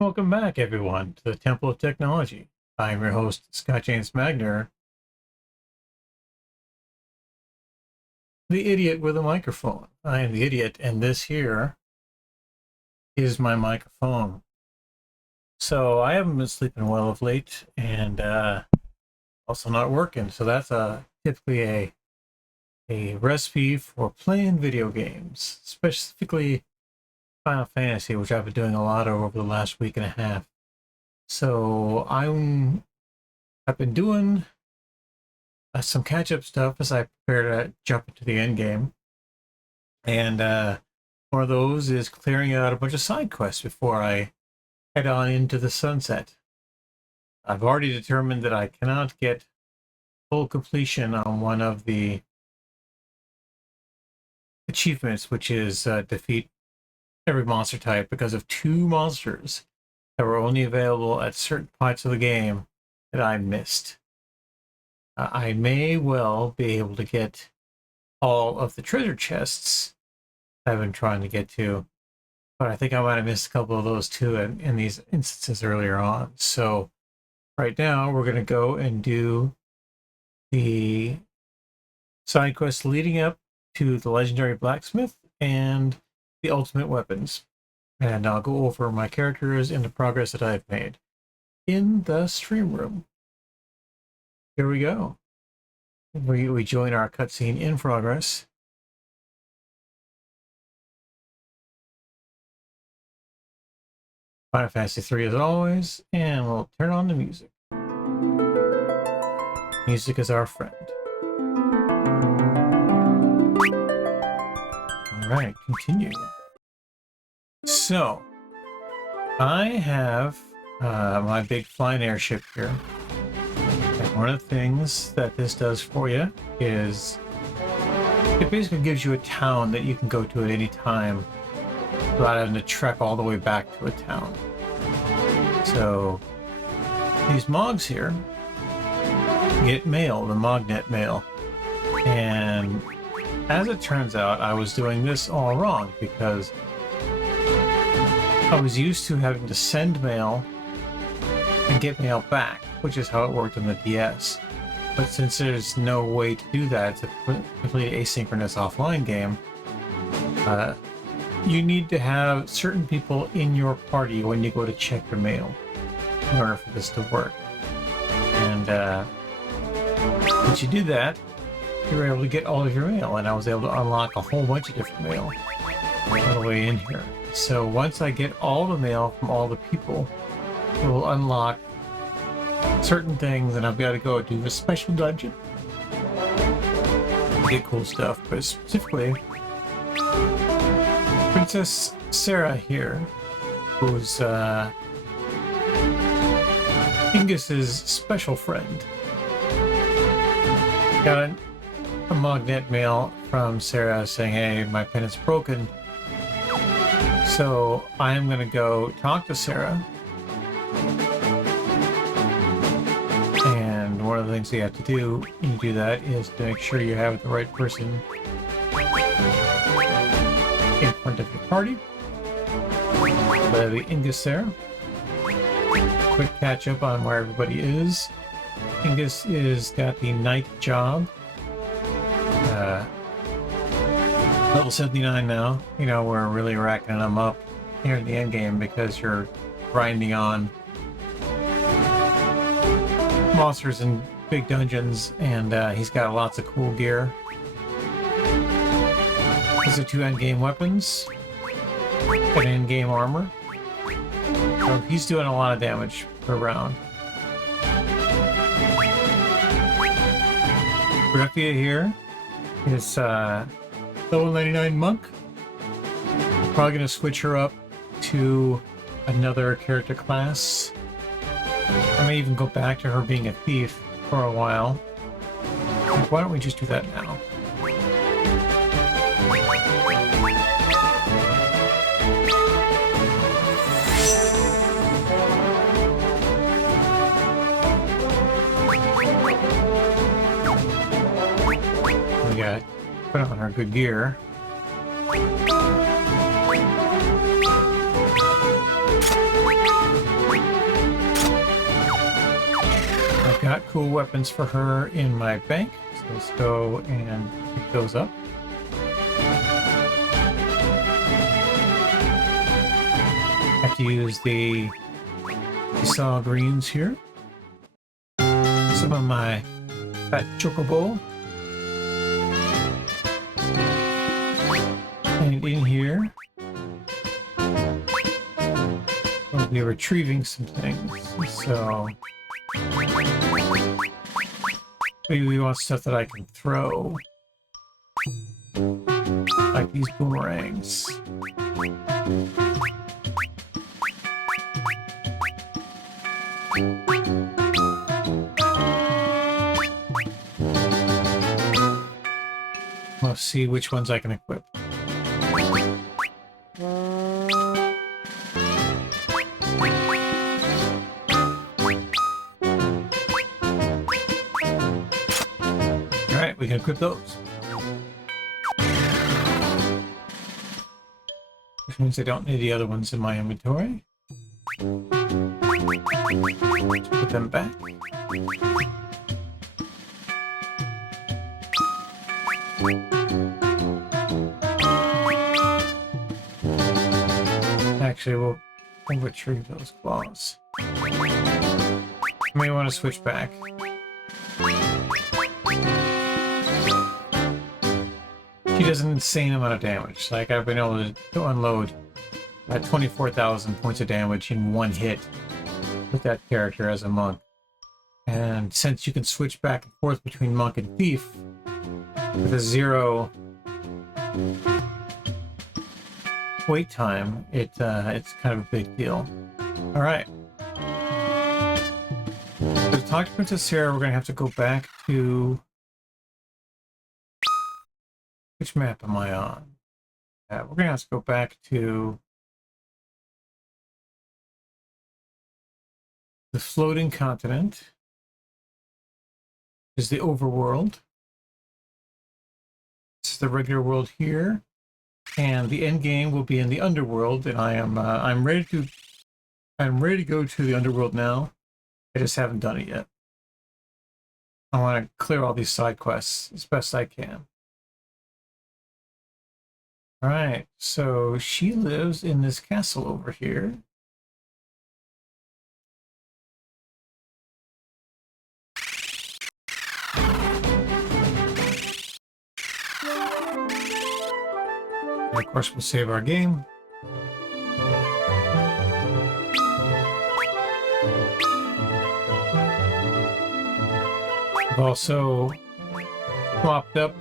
Welcome back, everyone, to the Temple of Technology. I'm your host, Scott James Magner, the idiot with a microphone. I am the idiot, and this here is my microphone. So I haven't been sleeping well of late, and also not working. So that's typically a recipe for playing video games, specifically Final Fantasy, which I've been doing a lot of over the last week and a half. So I've been doing some catch-up stuff as I prepare to jump into the end game. And one of those is clearing out a bunch of side quests before I head on into the sunset. I've already determined that I cannot get full completion on one of the achievements, which is defeat every monster type, because of two monsters that were only available at certain parts of the game that I missed. I may well be able to get all of the treasure chests I've been trying to get to, but I think I might have missed a couple of those too in these instances earlier on. So right now we're going to go and do the side quests leading up to the legendary blacksmith and the ultimate weapons, and I'll go over my characters and the progress that I've made in the stream room. Here we go. We join our cutscene in progress. Final Fantasy 3 as always, and we'll turn on the music. Music is our friend. Alright, continue. So, I have my big flying airship here. And one of the things that this does for you is it basically gives you a town that you can go to at any time without having to trek all the way back to a town. So these Mogs here get mail, the Mognet mail. And as it turns out, I was doing this all wrong because I was used to having to send mail and get mail back, which is how it worked on the DS. But since there's no way to do that, it's a completely asynchronous offline game, you need to have certain people in your party when you go to check your mail in order for this to work. And once you do that, you're able to get all of your mail, and I was able to unlock a whole bunch of different mail all the way in here. So once I get all the mail from all the people, it will unlock certain things, and I've got to go do a special dungeon to get cool stuff. But specifically, Princess Sarah here, who's Ingus's special friend, got a Mognet mail from Sarah saying, hey, my pen is broken. So I am going to go talk to Sarah. And one of the things you have to do when you do that is to make sure you have the right person in front of your party. That'll be Ingus there. Quick catch up on where everybody is. Ingus is got the night job. Level 79 now. You know, we're really racking them up here in the end game because you're grinding on monsters and big dungeons, and he's got lots of cool gear. These are two end-game weapons and in-game armor. So he's doing a lot of damage per round. Greffia here is level 99 monk. Probably going to switch her up to another character class. I may even go back to her being a thief for a while. Why don't we just do that now? We got put on our good gear. got cool weapons for her in my bank, so let's go and pick those up. Have to use the saw greens here. Some of my fat chocobo. And in here, we'll be retrieving some things. So maybe we want stuff that I can throw, like these boomerangs. Let's see which ones I can equip. Alright, we can equip those. Which means I don't need the other ones in my inventory. Let's put them back. Actually, we'll retrieve those claws. I may want to switch back. She does an insane amount of damage. Like, I've been able to unload 24,000 points of damage in one hit with that character as a monk. And since you can switch back and forth between monk and thief with a 0 wait time, it's kind of a big deal. All right. So to talk to Princess Sarah, we're going to have to go back to... Which map am I on? We're going to have to go back to the floating continent, which is the overworld. This is the regular world here, and the end game will be in the underworld. And I'm ready to go to the underworld now. I just haven't done it yet. I want to clear all these side quests as best I can. All right, so she lives in this castle over here. And of course, we'll save our game. I've also swapped up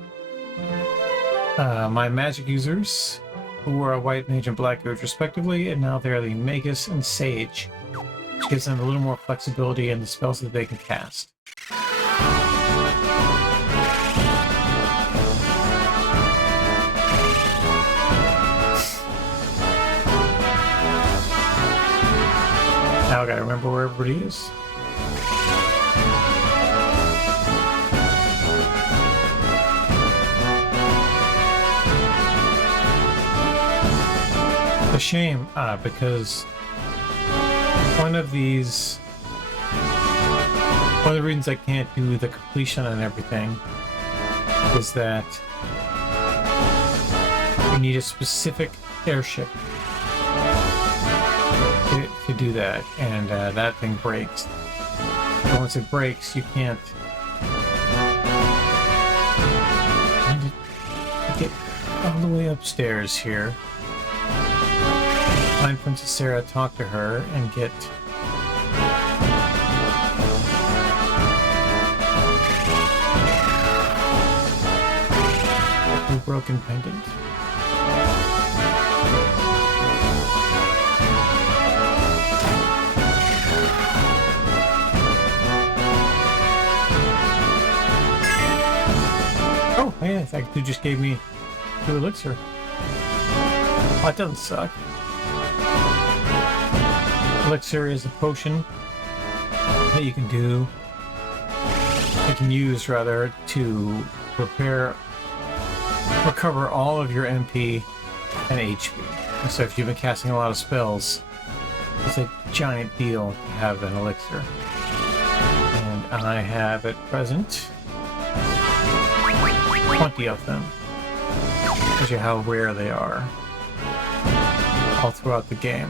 my magic users, who were a white mage and black mage respectively, and now they're the magus and sage, which gives them a little more flexibility in the spells that they can cast. Now I gotta remember where everybody is. A shame, because one of the reasons I can't do the completion and everything is that you need a specific airship to do that, and that thing breaks. And once it breaks, you can't get all the way upstairs here. Find Princess Sarah, talk to her, and get a broken pendant. Oh, yeah, in fact, you just gave me 2 elixir. Oh, that doesn't suck. Elixir is a potion that you can use rather to recover all of your MP and HP. So if you've been casting a lot of spells, it's a giant deal to have an elixir. And I have at present 20 of them. Shows you how rare they are all throughout the game.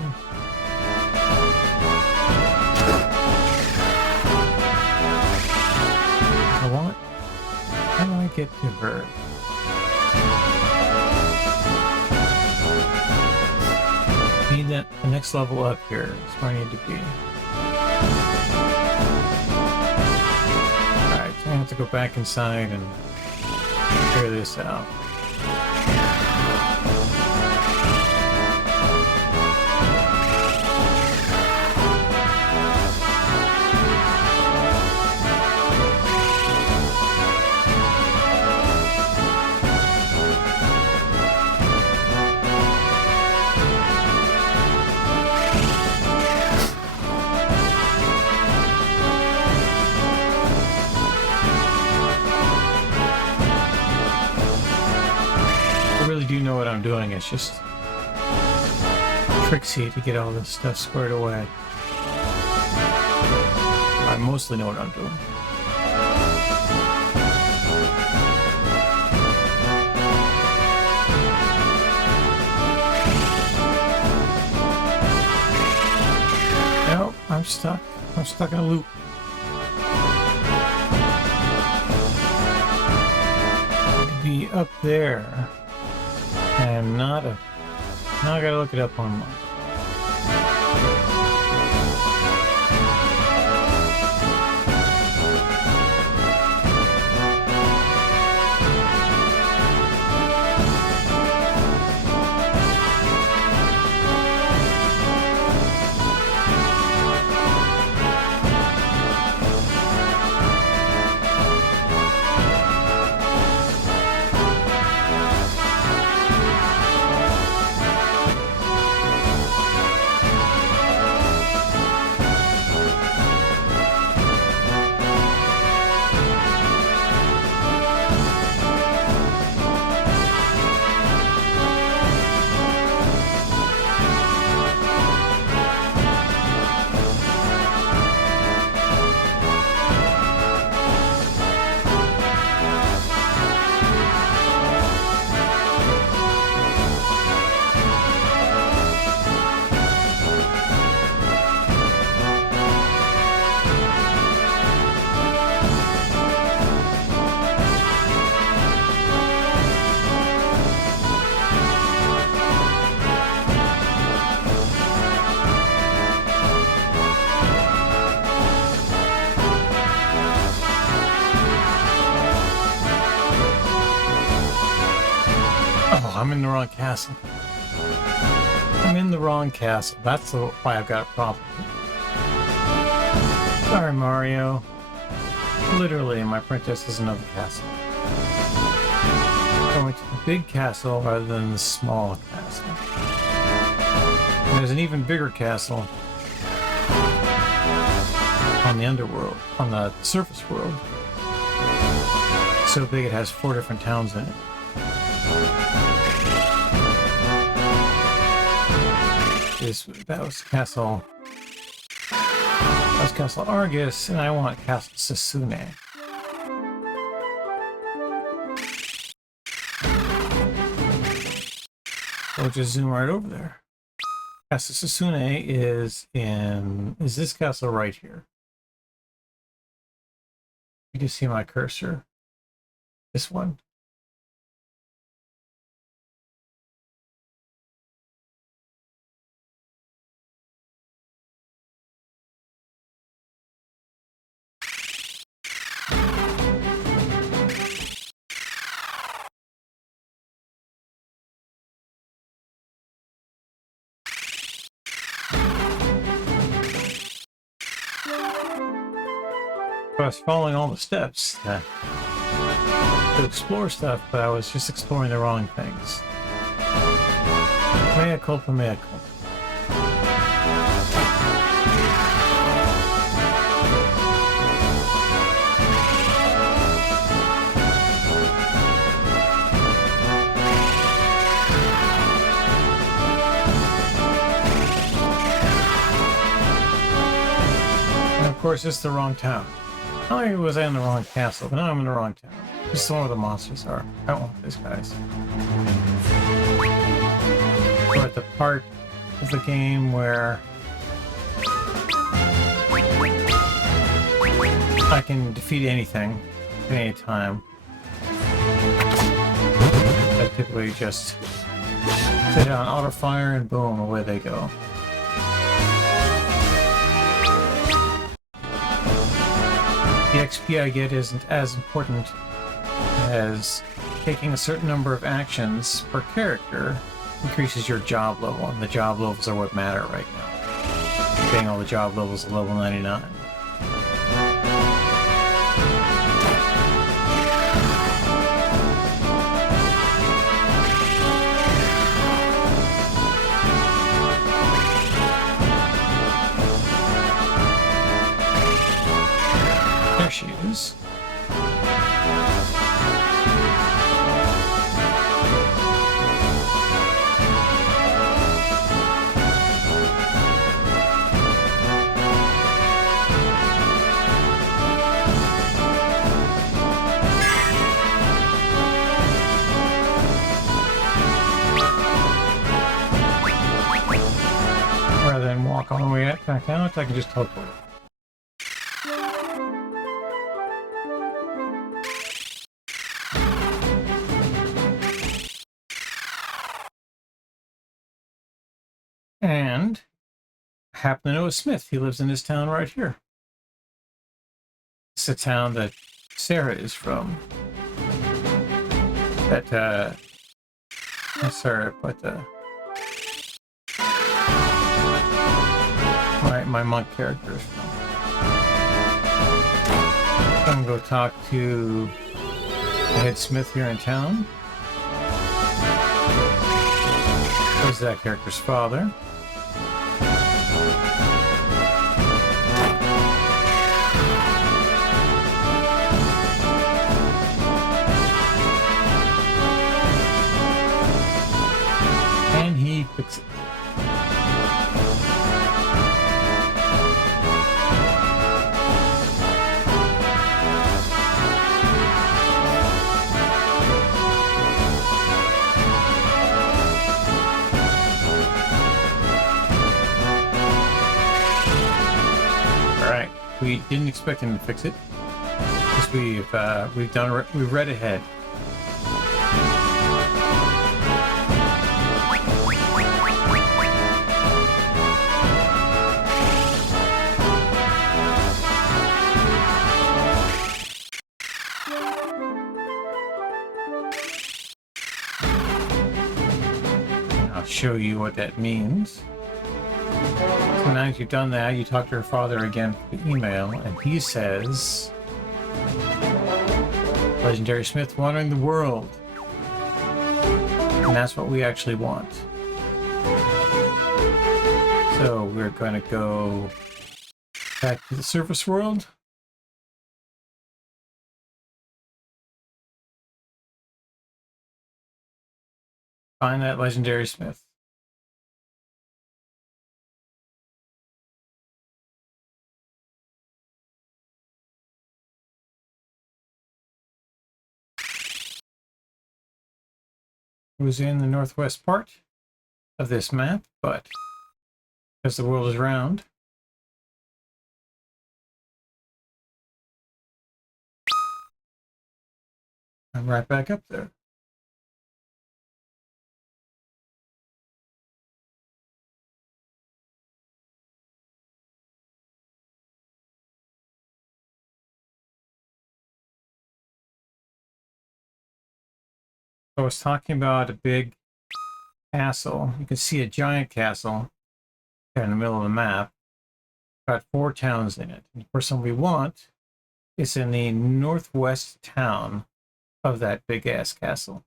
How do I get to her? Need that the next level up here is where I need to be. Alright, so I have to go back inside and figure this out. Do know what I'm doing. It's just tricksy to get all this stuff squared away. I mostly know what I'm doing. No, I'm stuck. I'm stuck in a loop. I'd be up there. I'm not a... Now I gotta look it up online. I'm in the wrong castle. I'm in the wrong castle. That's why I've got a problem. Sorry, Mario. Literally, my princess is another castle. Going to the big castle rather than the small castle. And there's an even bigger castle on the underworld, on the surface world. So big it has 4 different towns in it. That was Castle Argus, and I want Castle Sasune. So we'll just zoom right over there. Castle Sasune is this castle right here. You can see my cursor. This one. I was following all the steps to explore stuff, but I was just exploring the wrong things. Mea culpa, mea culpa. And of course, it's the wrong town. Not only was I in the wrong castle, but now I'm in the wrong town. This is the one where the monsters are. I don't want these guys. We're at the part of the game where I can defeat anything at any time. I typically just set it on auto fire and boom, away they go. The XP I get isn't as important as taking a certain number of actions per character increases your job level, and the job levels are what matter right now. Getting all the job levels at level 99. There she is. Rather than walk all the way back out, I can just teleport. And I happen to know a smith. He lives in this town right here. It's a town that Sarah is from. That, not Sarah, but, my monk character is from. I'm gonna go talk to the head smith here in town. This is that character's father. And he fixes it. We didn't expect him to fix it, because we've read ahead. I'll show you what that means. So now that you've done that, you talk to her father again through email, and he says, Legendary Smith wandering the world. And that's what we actually want. So we're going to go back to the surface world. Find that Legendary Smith. It was in the northwest part of this map, but because the world is round, I'm right back up there. I was talking about a big castle. You can see a giant castle there in the middle of the map. Got 4 towns in it. And the person we want is in the northwest town of that big ass castle.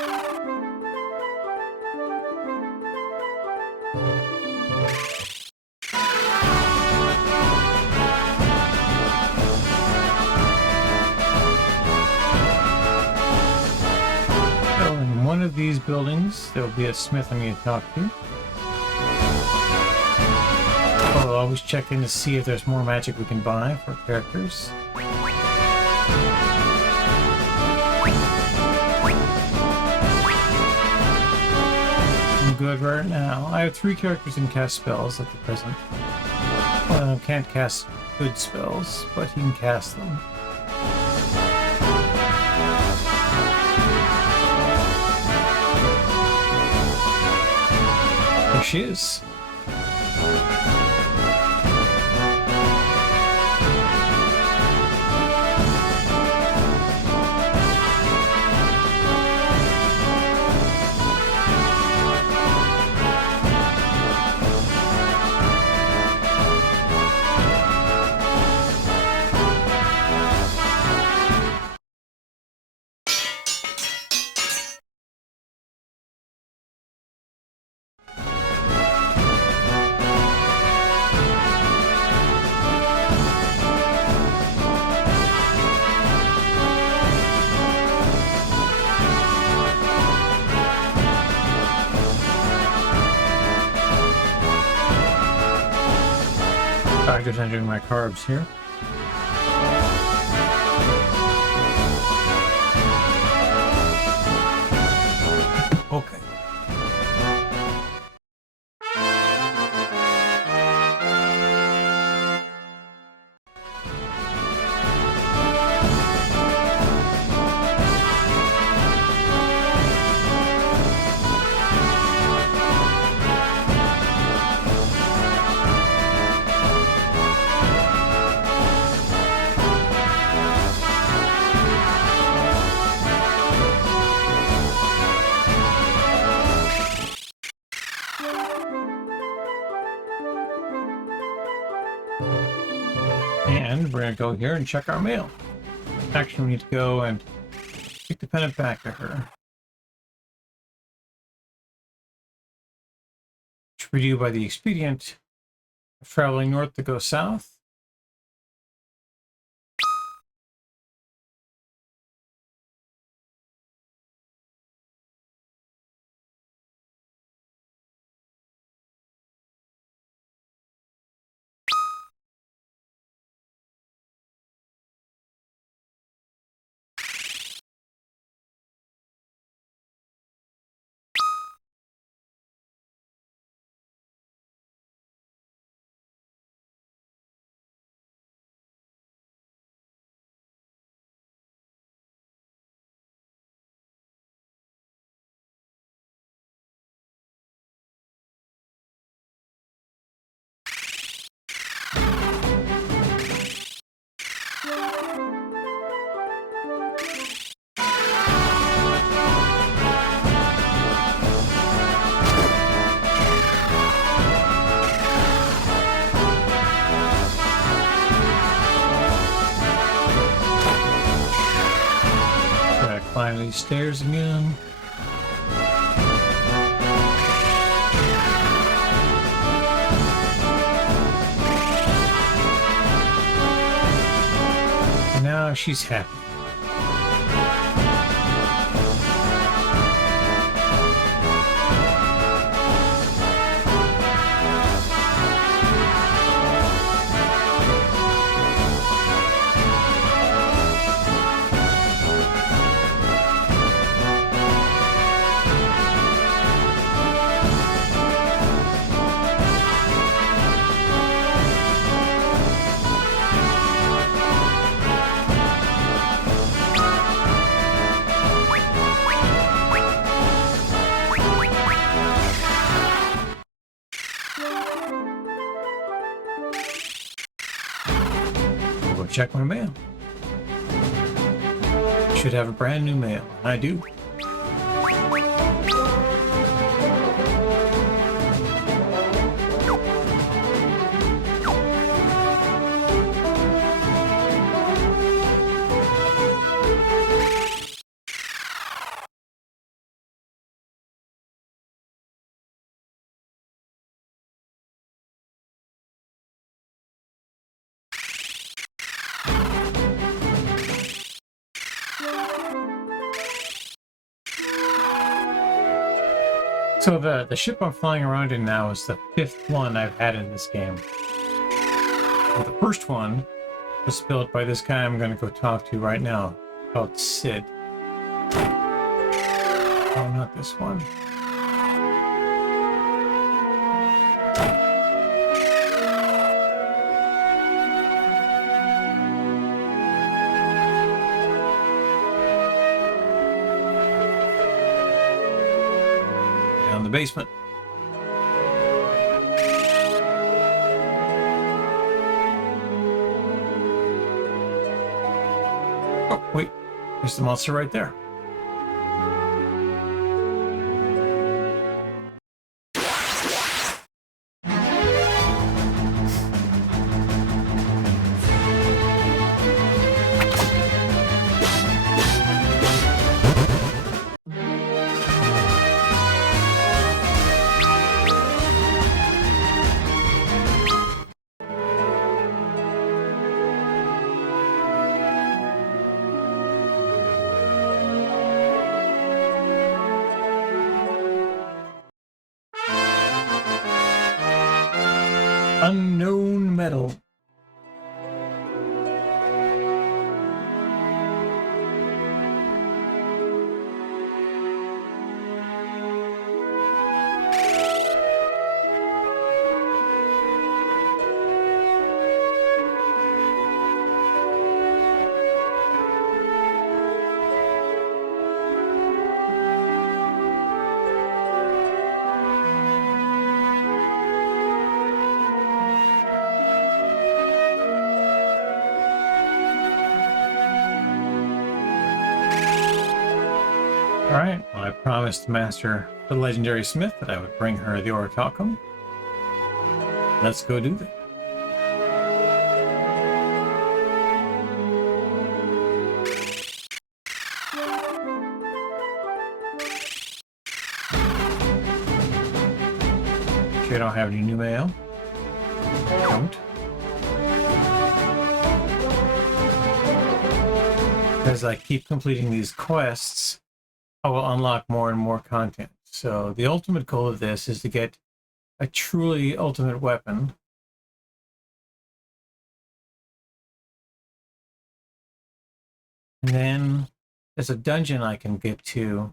So in one of these buildings, there'll be a smith I need to talk to. I'll always check in to see if there's more magic we can buy for characters. I'm good right now. I have 3 characters in cast spells at the present. Well, can't cast good spells, but he can cast them. There she is. I'm just entering my carbs here. Okay. And we're going to go here and check our mail. Actually, we need to go and take the pennant back to her. Which we do by the expedient of traveling north to go south. Gotta climb these stairs again. Now she's happy. We'll go check my mail. Should have a brand new mail. I do. So the ship I'm flying around in now is the 5th one I've had in this game. And the first one was built by this guy I'm going to go talk to right now, called Sid. Oh, not this one. Down the basement. Oh, wait. There's the monster right there. Unknown metal. Alright, well, I promised Master the Legendary Smith that I would bring her the Orichalcum. Let's go do that. Sure, I don't have any new mail. Don't. As I keep completing these quests, I will unlock more and more content. So the ultimate goal of this is to get a truly ultimate weapon. And then there's a dungeon I can get to.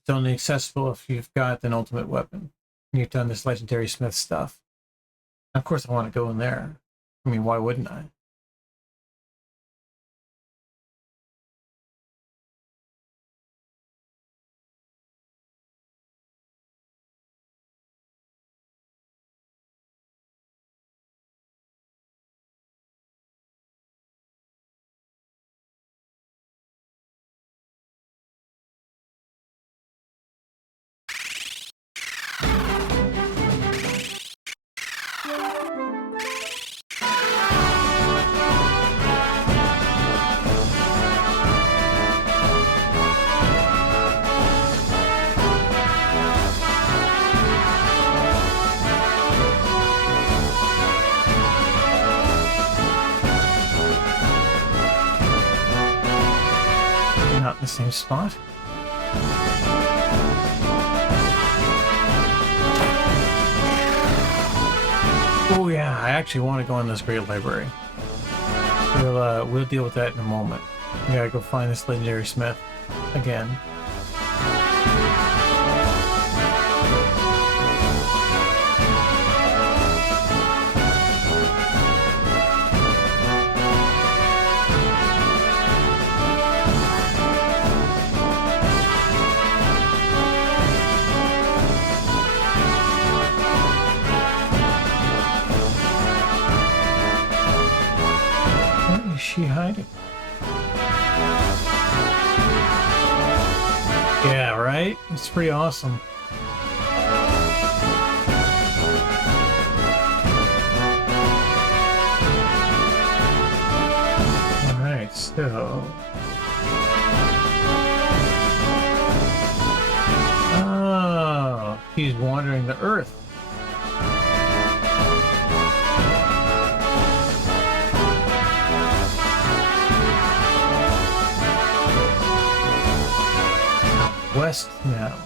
It's only accessible if you've got an ultimate weapon and you've done this Legendary Smith stuff. Of course I want to go in there. I mean, why wouldn't I? Not in the same spot. Oh yeah, I actually want to go in this great library. We'll deal with that in a moment. We gotta go find this Legendary Smith again. Where is she hiding? Yeah, right? It's pretty awesome. Alright, so... Oh, he's wandering the earth. West now.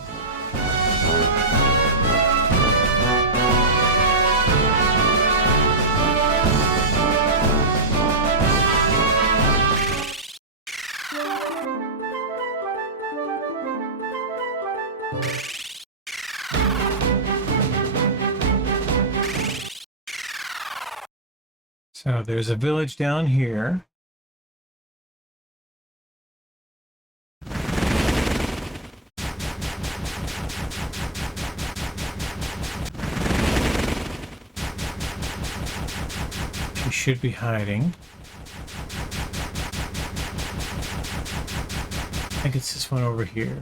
So there's a village down here. She should be hiding. I think it's this one over here.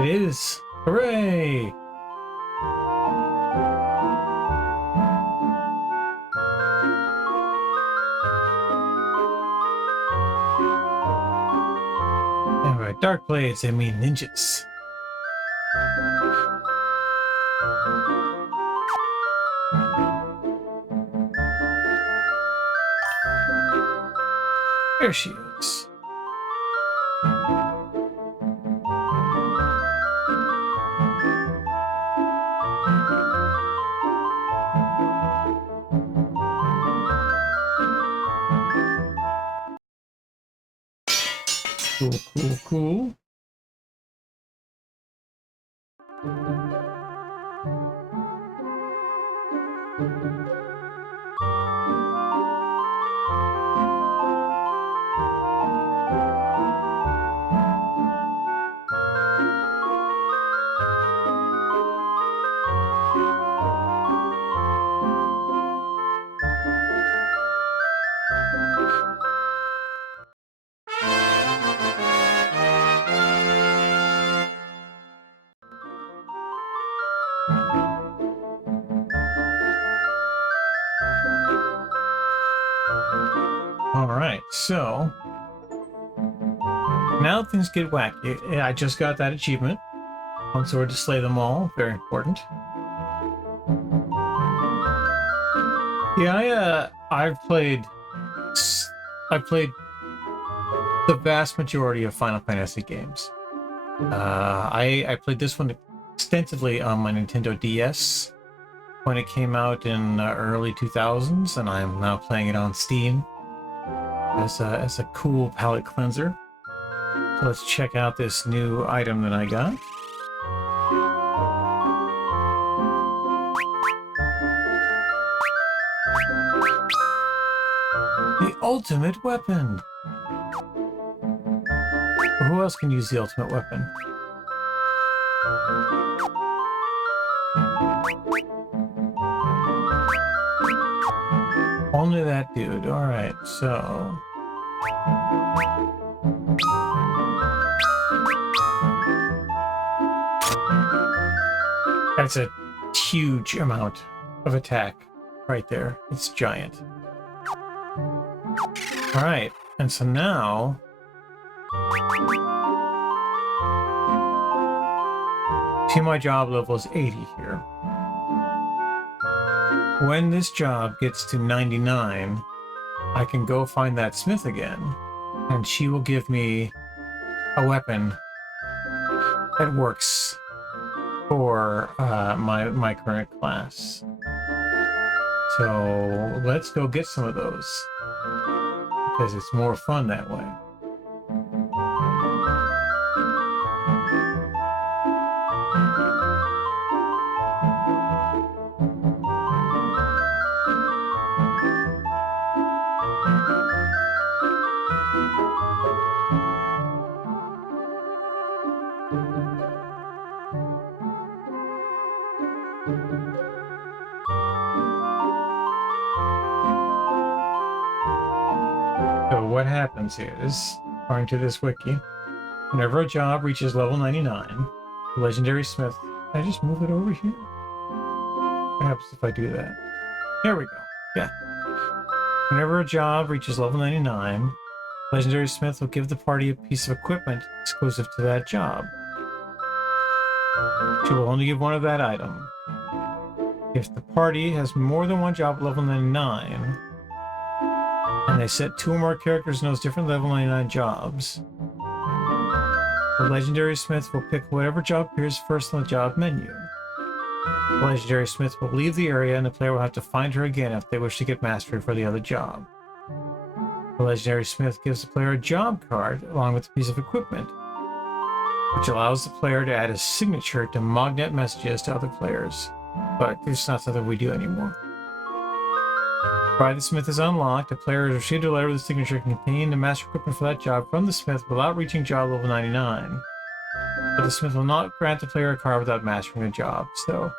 It is! Hooray! And by dark blades, I mean ninjas. There she is. Cool, cool, cool. Alright, so now things get wacky. I just got that achievement. One sword to slay them all. Very important. Yeah, I've played the vast majority of Final Fantasy games. I played this one extensively on my Nintendo DS when it came out in early 2000s, and I'm now playing it on Steam as a cool palate cleanser. So let's check out this new item that I got. The ultimate weapon! Who else can use the ultimate weapon? Only that dude. Alright, so... That's a huge amount of attack right there. It's giant. Alright, and so now... see, my job level is 80 here. When this job gets to 99, I can go find that smith again, and she will give me a weapon that works for my current class. So let's go get some of those, because it's more fun that way. So what happens is, according to this wiki, whenever a job reaches level 99, the legendary smith... Can I just move it over here? What happens if I do that? There we go. Yeah. Whenever a job reaches level 99, legendary smith will give the party a piece of equipment exclusive to that job. She will only give one of that item. If the party has more than one job at level 99, and they set 2 or more characters in those different level 99 jobs, the legendary smith will pick whatever job appears first on the job menu. The legendary smith will leave the area, and the player will have to find her again if they wish to get mastery for the other job. The legendary smith gives the player a job card along with a piece of equipment. which allows the player to add a signature to magnet messages to other players. But it's not something we do anymore. Provided the smith is unlocked, a player has received a letter with a signature containing the master equipment for that job from the smith without reaching job level 99. But the smith will not grant the player a card without mastering the job, so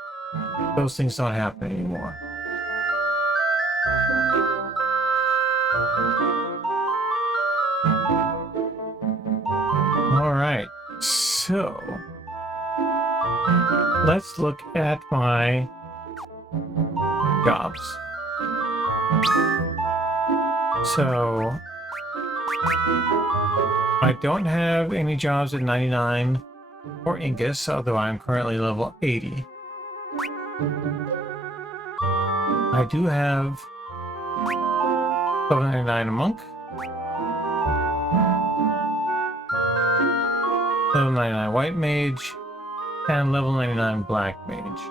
those things don't happen anymore. Alright, so let's look at my jobs. So I don't have any jobs at 99 or Ingus, although I'm currently level 80. I do have level 99 Monk, level 99 White Mage, and level 99 Black Mage.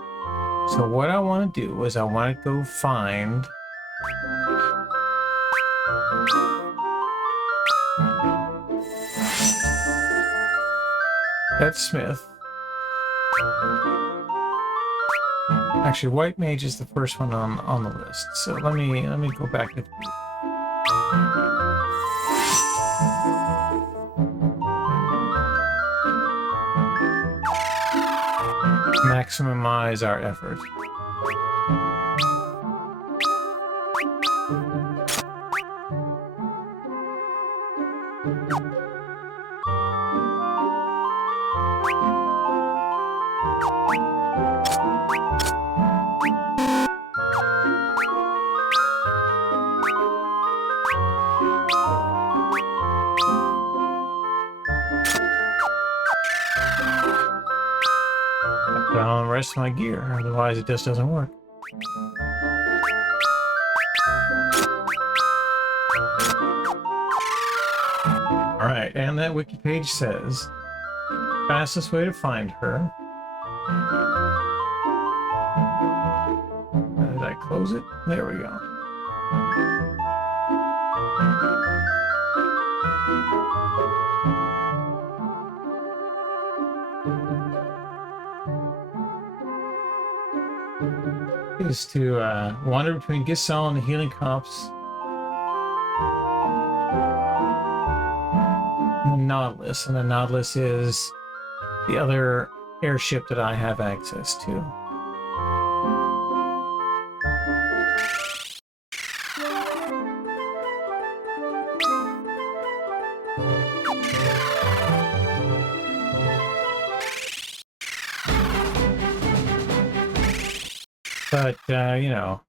So what I want to do is I want to go find that smith. Actually, White Mage is the first one on the list. So let me go back to maximize our effort. Down the rest of my gear, otherwise it just doesn't work. Alright, and that wiki page says fastest way to find her. Did I close it? There we go. Is to wander between Giselle and the healing cops and the Nautilus, and the Nautilus is the other airship that I have access to. But, you know,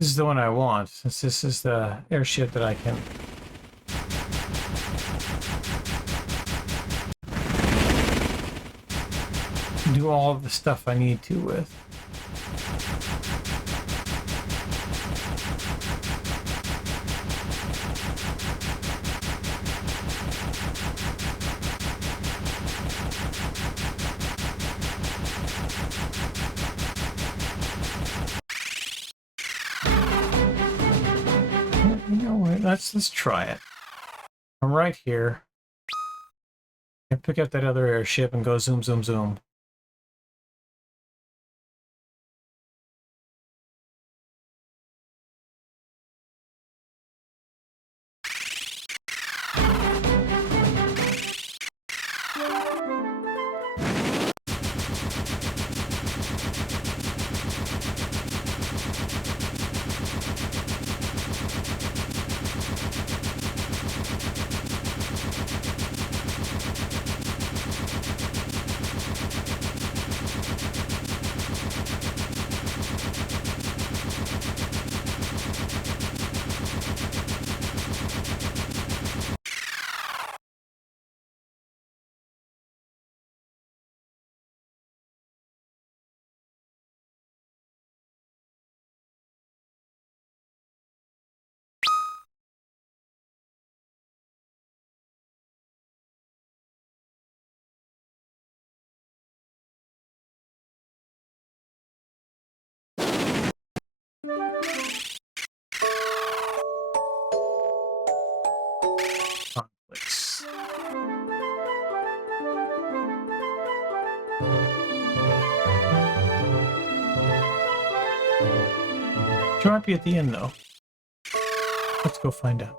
this is the one I want, since this is the airship that I can do all of the stuff I need to with. Let's try it. I'm right here. I pick up that other airship and go zoom, zoom, zoom. She might be at the end, though. Let's go find out.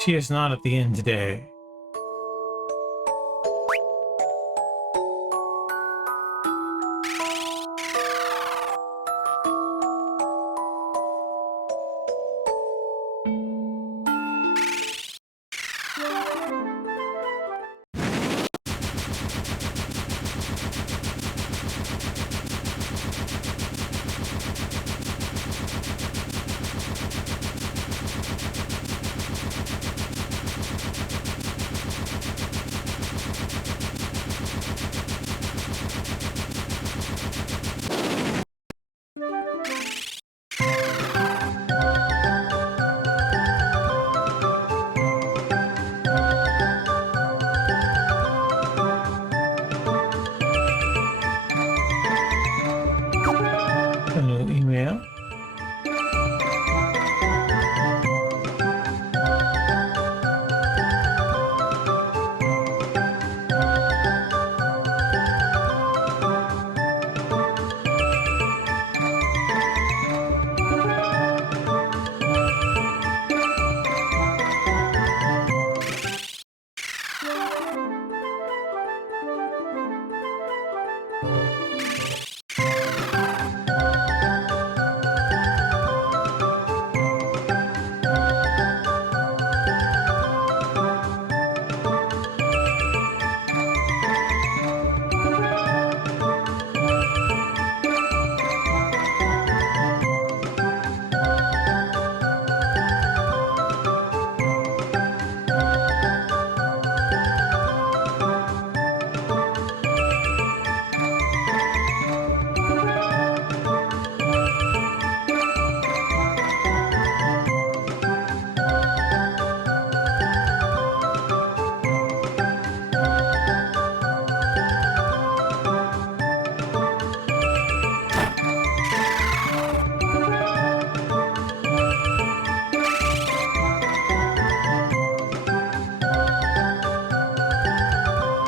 She is not at the end today. A new email.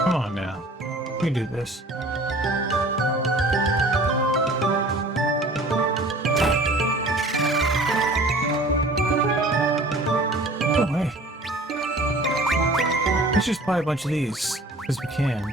Come on now. We can do this. Oh, hey. Let's just buy a bunch of these, because we can.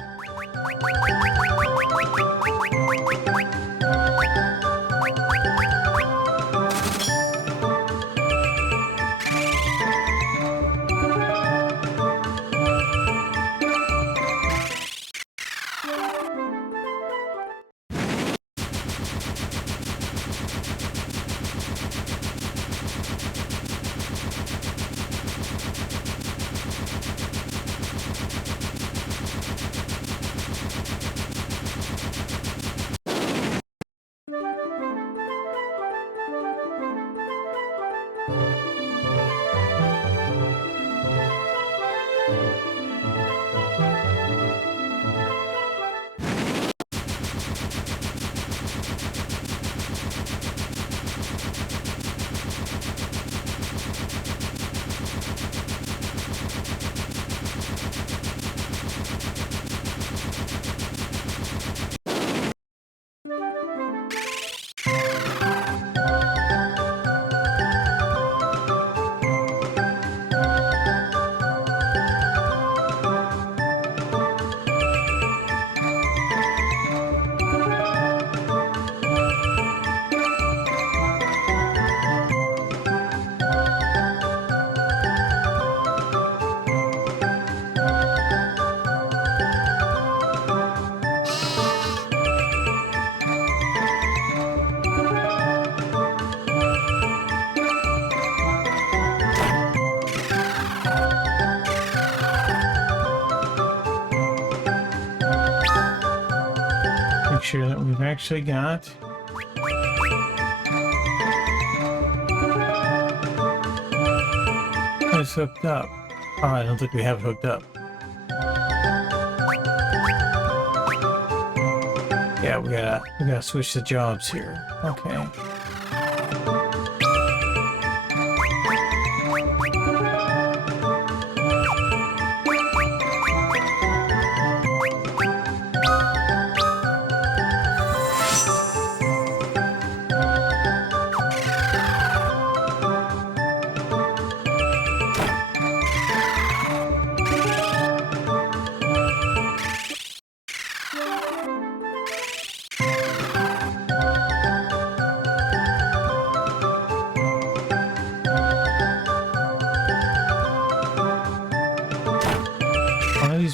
Make sure that we've actually got it's hooked up. Oh, I don't think we have it hooked up. Yeah, we gotta switch the jobs here. Okay.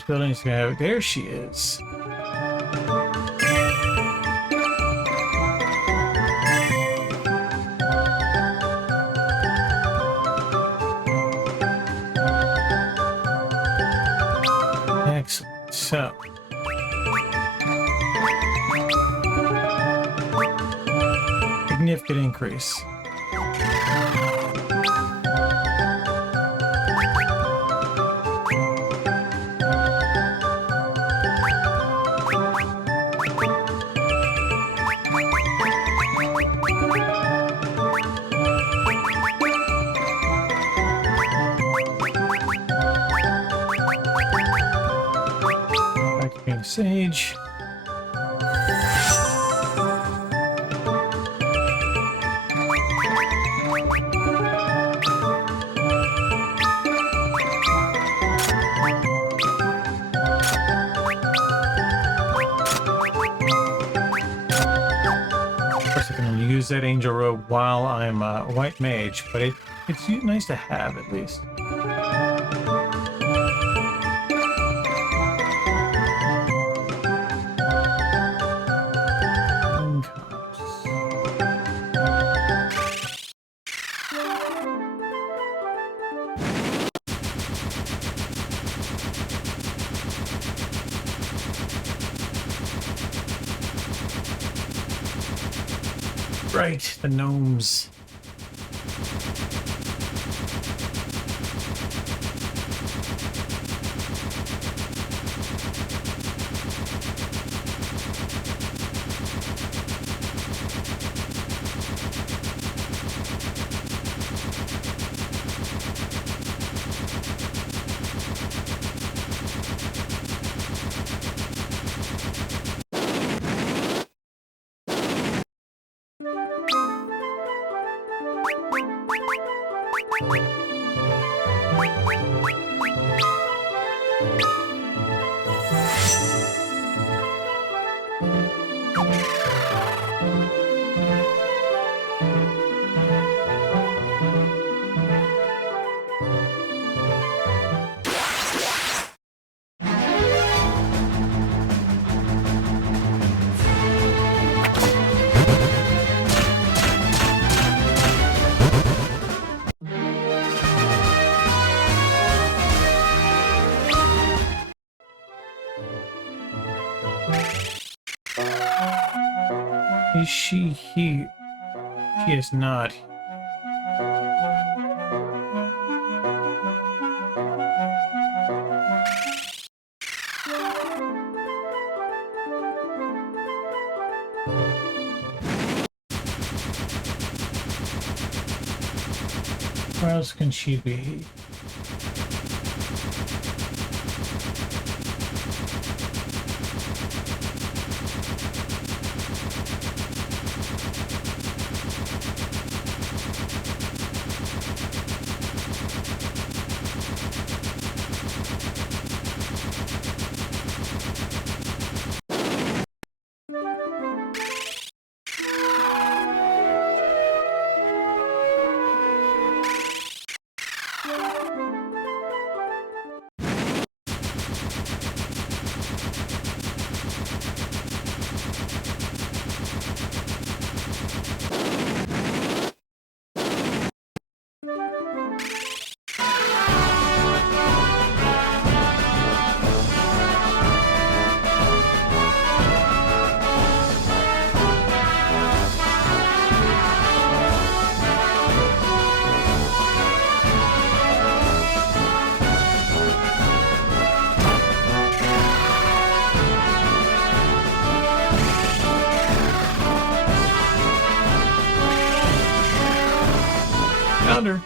building's gonna have. There she is. Excellent. So. Significant increase. Back to being sage. Use that angel robe while I'm a white mage, but it's nice to have at least. Right, the gnomes. Is she here? She is not. Where else can she be? Found her.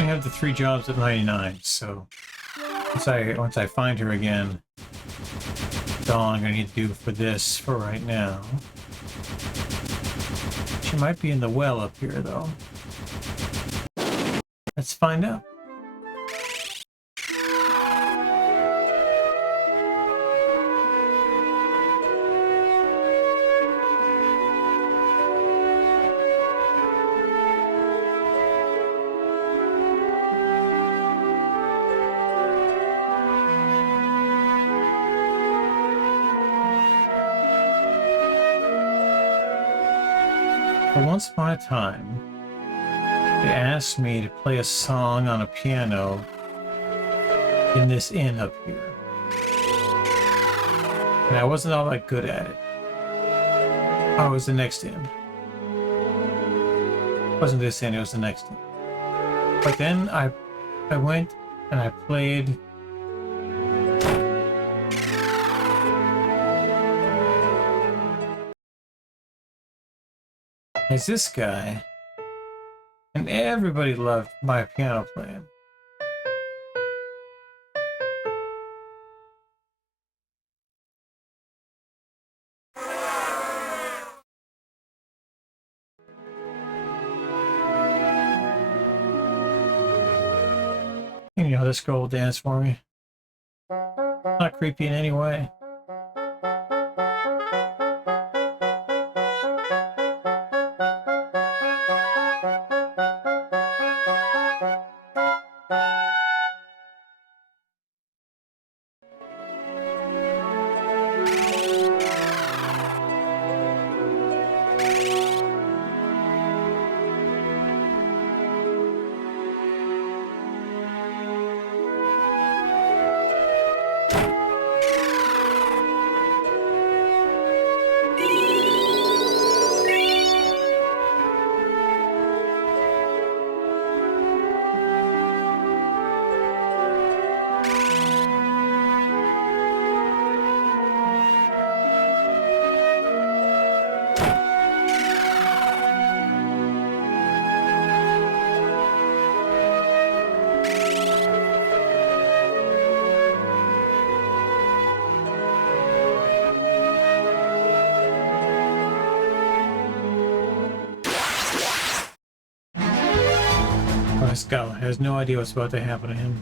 only have the 3 jobs at 99, so once I find her again, that's all I'm gonna need to do for this for right now. She might be in the well up here, though. Let's find out. But once upon a time, they asked me to play a song on a piano in this inn up here. And I wasn't all that good at it. Oh, it was the next inn. It wasn't this inn, it was the next inn. But then I went and I played as this guy, and everybody loved my piano playing. You know, this girl will dance for me. Not creepy in any way. This guy has no idea what's about to happen to him.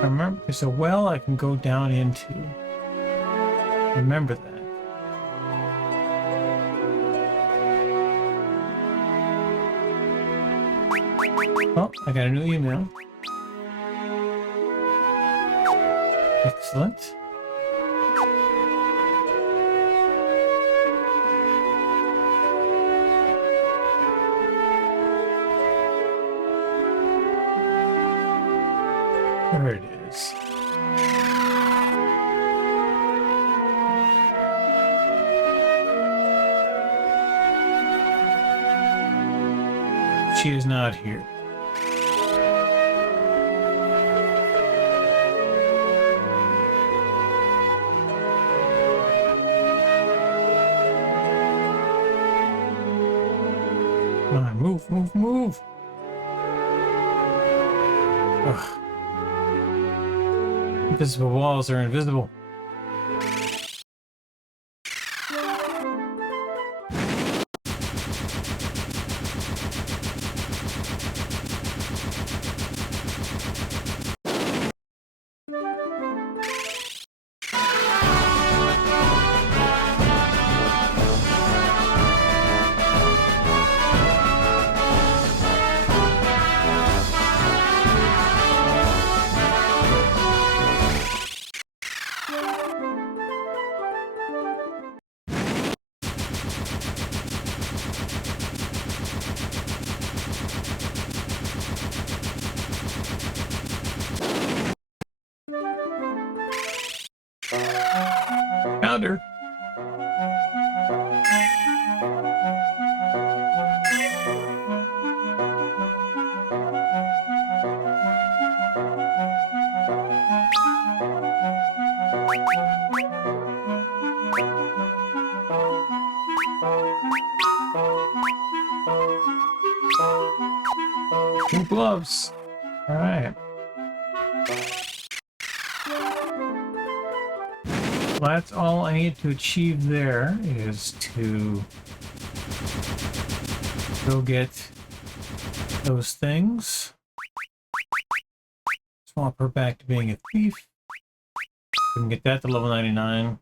I remember there's a well I can go down into. Remember that. Oh, I got a new email. Excellent. There it is. She is not here. Come on, move, move, move. Ugh. Invisible walls are invisible. Found her. New gloves. All right. Well, that's all I need to achieve there is to go get those things. Swap her back to being a thief. We can get that to level 99.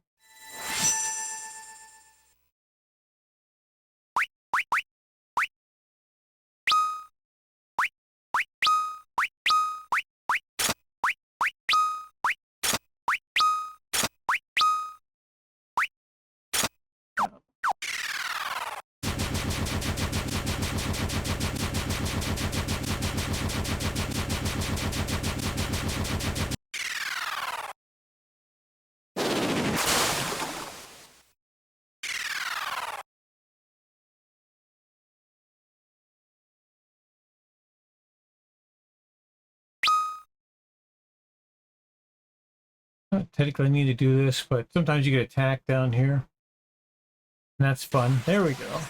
Don't technically need to do this, but sometimes you get attacked down here. And that's fun. There we go.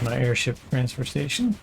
My airship transfer station.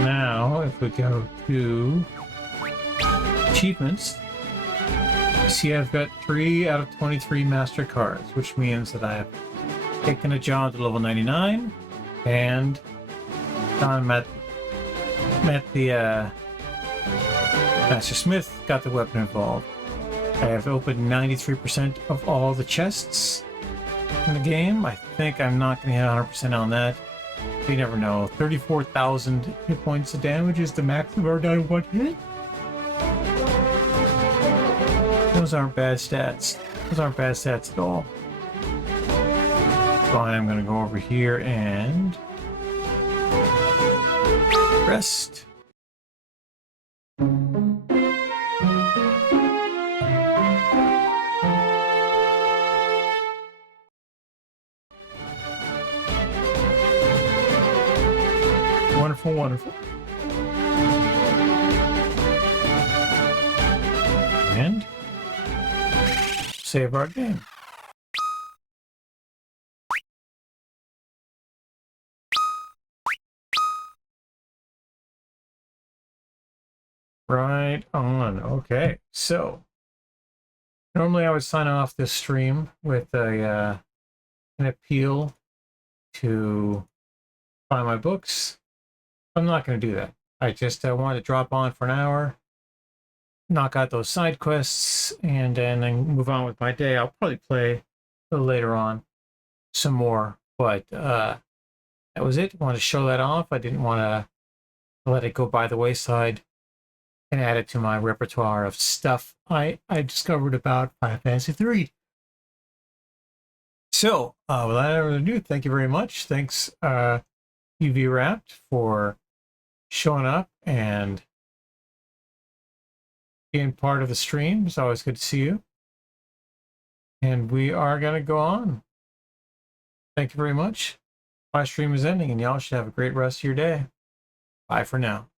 Now, if we go to achievements, See, I've got 3 out of 23 master cards, which means that I have taken a job to level 99 and met the Master Smith, got the weapon involved. I have opened 93% of all the chests in the game. I think I'm not going to hit 100% on that. You never know. 34,000 hit points of damage is the max of our done one hit. Those aren't bad stats. Those aren't bad stats at all. So I'm going to go over here and rest. Wonderful, wonderful. And save our game. Right on. Okay, so normally I would sign off this stream with an appeal to buy my books. I'm not going to do that. I just wanted to drop on for an hour, knock out those side quests, and then move on with my day. I'll probably play a little later on some more, but that was it. I wanted to show that off. I didn't want to let it go by the wayside and add it to my repertoire of stuff I discovered about Final Fantasy III. So, without further ado, thank you very much. Thanks, UV Wrapped, for showing up and being part of the stream. It's always good to see you. And we are going to go on. Thank you very much. My stream is ending, and y'all should have a great rest of your day. Bye for now.